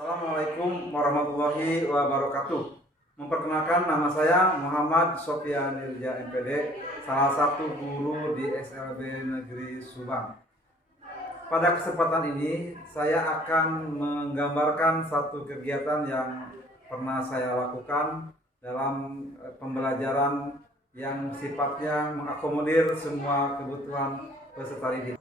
Assalamualaikum warahmatullahi wabarakatuh. Memperkenalkan, nama saya Muhammad Sofyan Nirja MPD, salah satu guru di SLB Negeri Subang. Pada kesempatan ini saya akan menggambarkan satu kegiatan yang pernah saya lakukan dalam pembelajaran yang sifatnya mengakomodir semua kebutuhan peserta didik.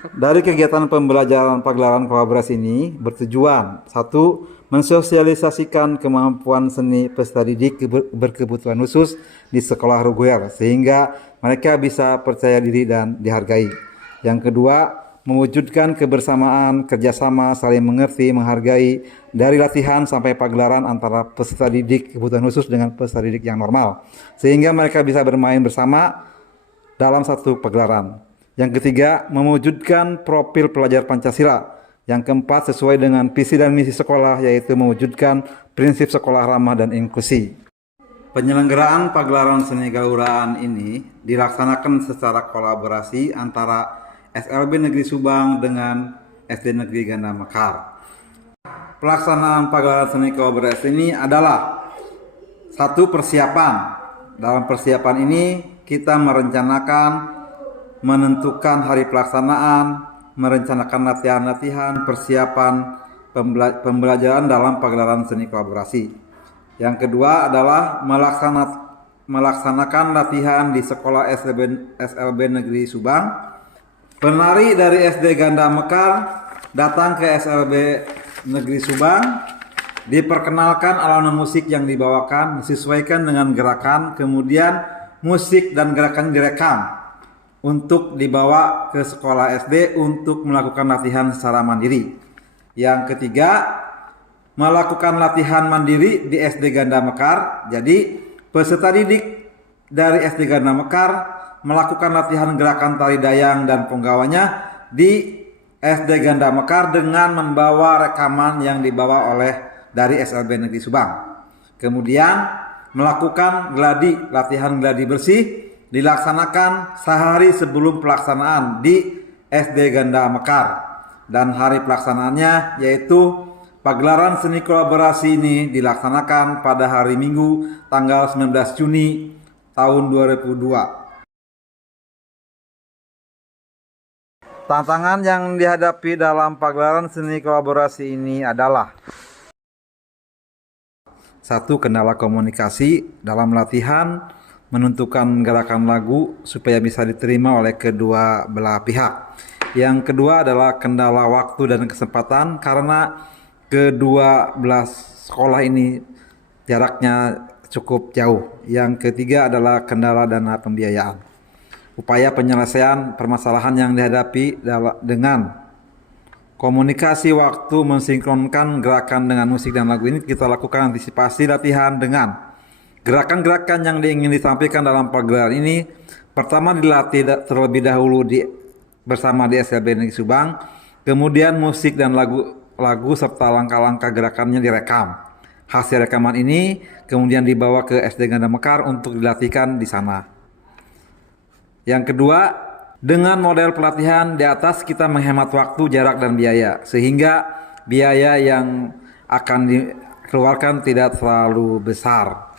Dari kegiatan pembelajaran pagelaran kolaborasi ini bertujuan: satu, mensosialisasikan kemampuan seni peserta didik berkebutuhan khusus di sekolah reguler sehingga mereka bisa percaya diri dan dihargai. Yang kedua, mewujudkan kebersamaan, kerjasama, saling mengerti, menghargai dari latihan sampai pagelaran antara peserta didik kebutuhan khusus dengan peserta didik yang normal sehingga mereka bisa bermain bersama dalam satu pagelaran. Yang ketiga, mewujudkan profil pelajar Pancasila. Yang keempat, sesuai dengan visi dan misi sekolah, yaitu mewujudkan prinsip sekolah ramah dan inklusi. Penyelenggaraan pagelaran seni gauraan ini dilaksanakan secara kolaborasi antara SLB Negeri Subang dengan SD Negeri Ganda Mekar. Pelaksanaan pagelaran seni kolaborasi ini adalah satu, persiapan. Dalam persiapan ini kita merencanakan, menentukan hari pelaksanaan, merencanakan latihan-latihan, persiapan pembelajaran dalam pagelaran seni kolaborasi. Yang kedua adalah melaksanakan latihan di sekolah SLB Negeri Subang. Penari dari SD Ganda Mekar datang ke SLB Negeri Subang, diperkenalkan alunan musik yang dibawakan, disesuaikan dengan gerakan, kemudian musik dan gerakan direkam untuk dibawa ke sekolah SD untuk melakukan latihan secara mandiri. Yang ketiga, melakukan latihan mandiri di SD Ganda Mekar. Jadi peserta didik dari SD Ganda Mekar melakukan latihan gerakan tari dayang dan penggawanya di SD Ganda Mekar dengan membawa rekaman yang dibawa oleh dari SLB Negeri Subang. Kemudian melakukan latihan gladi bersih dilaksanakan sehari sebelum pelaksanaan di SD Ganda Mekar, dan hari pelaksanaannya yaitu pagelaran seni kolaborasi ini dilaksanakan pada hari Minggu tanggal 19 Juni tahun 2002. Tantangan yang dihadapi dalam pagelaran seni kolaborasi ini adalah: satu, kendala komunikasi dalam latihan, menentukan gerakan lagu supaya bisa diterima oleh kedua belah pihak. Yang kedua adalah kendala waktu dan kesempatan karena kedua belah sekolah ini jaraknya cukup jauh. Yang ketiga adalah kendala dana pembiayaan. Upaya penyelesaian permasalahan yang dihadapi dengan komunikasi waktu, mensinkronkan gerakan dengan musik dan lagu ini kita lakukan antisipasi latihan dengan gerakan-gerakan yang ingin disampaikan dalam pagelaran ini. Pertama, dilatih terlebih dahulu bersama di SLB Negeri Subang. Kemudian musik dan lagu serta langkah-langkah gerakannya direkam. Hasil rekaman ini kemudian dibawa ke SD Ganda Mekar untuk dilatihkan di sana. Yang kedua, dengan model pelatihan di atas kita menghemat waktu, jarak, dan biaya, sehingga biaya yang akan dikeluarkan tidak terlalu besar.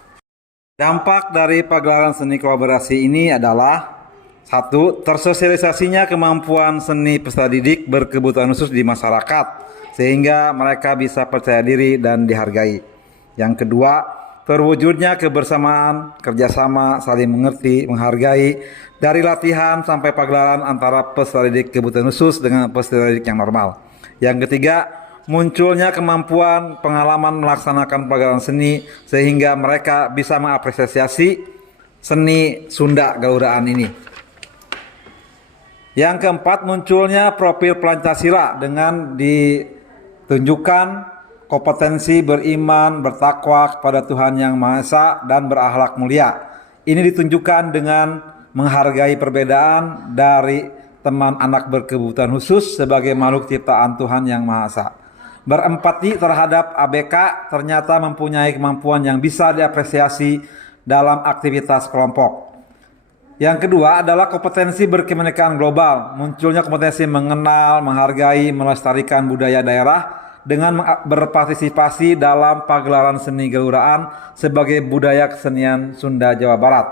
Dampak dari pagelaran seni kolaborasi ini adalah: satu, tersosialisasinya kemampuan seni peserta didik berkebutuhan khusus di masyarakat sehingga mereka bisa percaya diri dan dihargai. Yang kedua, terwujudnya kebersamaan, kerjasama, saling mengerti, menghargai dari latihan sampai pagelaran antara peserta didik kebutuhan khusus dengan peserta didik yang normal. Yang ketiga, munculnya kemampuan pengalaman melaksanakan pagelaran seni sehingga mereka bisa mengapresiasi seni Sunda gauraan ini. Yang keempat, munculnya profil Pancasila dengan ditunjukkan kompetensi beriman, bertakwa kepada Tuhan Yang Maha Esa dan berakhlak mulia. Ini ditunjukkan dengan menghargai perbedaan dari teman anak berkebutuhan khusus sebagai makhluk ciptaan Tuhan Yang Maha Esa. Berempati terhadap ABK ternyata mempunyai kemampuan yang bisa diapresiasi dalam aktivitas kelompok. Yang kedua adalah kompetensi berkebinekaan global. Munculnya kompetensi mengenal, menghargai, melestarikan budaya daerah dengan berpartisipasi dalam pagelaran seni geluraan sebagai budaya kesenian Sunda Jawa Barat.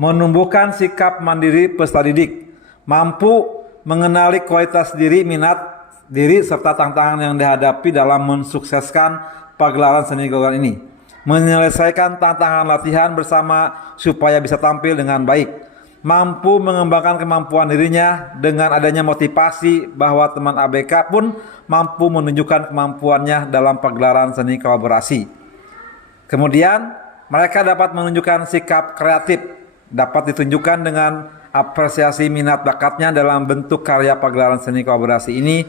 Menumbuhkan sikap mandiri peserta didik, mampu mengenali kualitas diri, minat diri, serta tantangan yang dihadapi dalam mensukseskan pagelaran seni geluraan ini. Menyelesaikan tantangan latihan bersama supaya bisa tampil dengan baik. Mampu mengembangkan kemampuan dirinya dengan adanya motivasi bahwa teman ABK pun mampu menunjukkan kemampuannya dalam pagelaran seni kolaborasi. Kemudian, mereka dapat menunjukkan sikap kreatif, dapat ditunjukkan dengan apresiasi minat bakatnya dalam bentuk karya pagelaran seni kolaborasi ini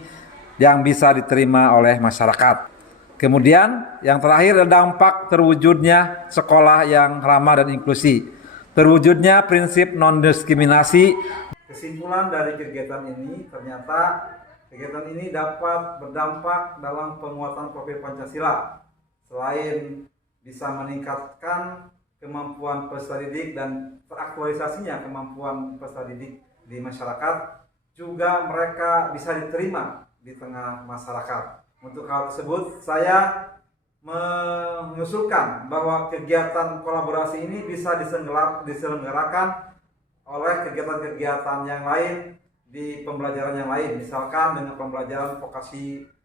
yang bisa diterima oleh masyarakat. Kemudian, yang terakhir adalah dampak terwujudnya sekolah yang ramah dan inklusi. Terwujudnya prinsip non-diskriminasi. Kesimpulan dari kegiatan ini, ternyata kegiatan ini dapat berdampak dalam penguatan profil Pancasila. Selain bisa meningkatkan kemampuan peserta didik dan teraktualisasinya kemampuan peserta didik di masyarakat, juga mereka bisa diterima di tengah masyarakat. Untuk hal tersebut, saya mengusulkan bahwa kegiatan kolaborasi ini bisa diselenggarakan oleh kegiatan-kegiatan yang lain di pembelajaran yang lain, misalkan dengan pembelajaran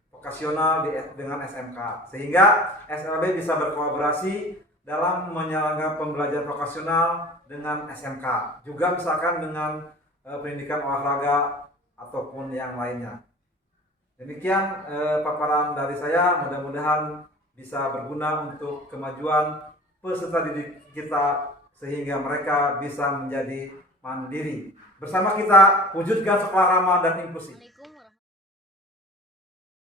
vokasional dengan SMK, sehingga SLB bisa berkolaborasi dalam menyelenggarakan pembelajaran vokasional dengan SMK, juga misalkan dengan pendidikan olahraga ataupun yang lainnya. Demikian paparan dari saya, mudah-mudahan bisa berguna untuk kemajuan peserta didik kita sehingga mereka bisa menjadi mandiri. Bersama kita wujudkan sekolah ramah dan inklusif.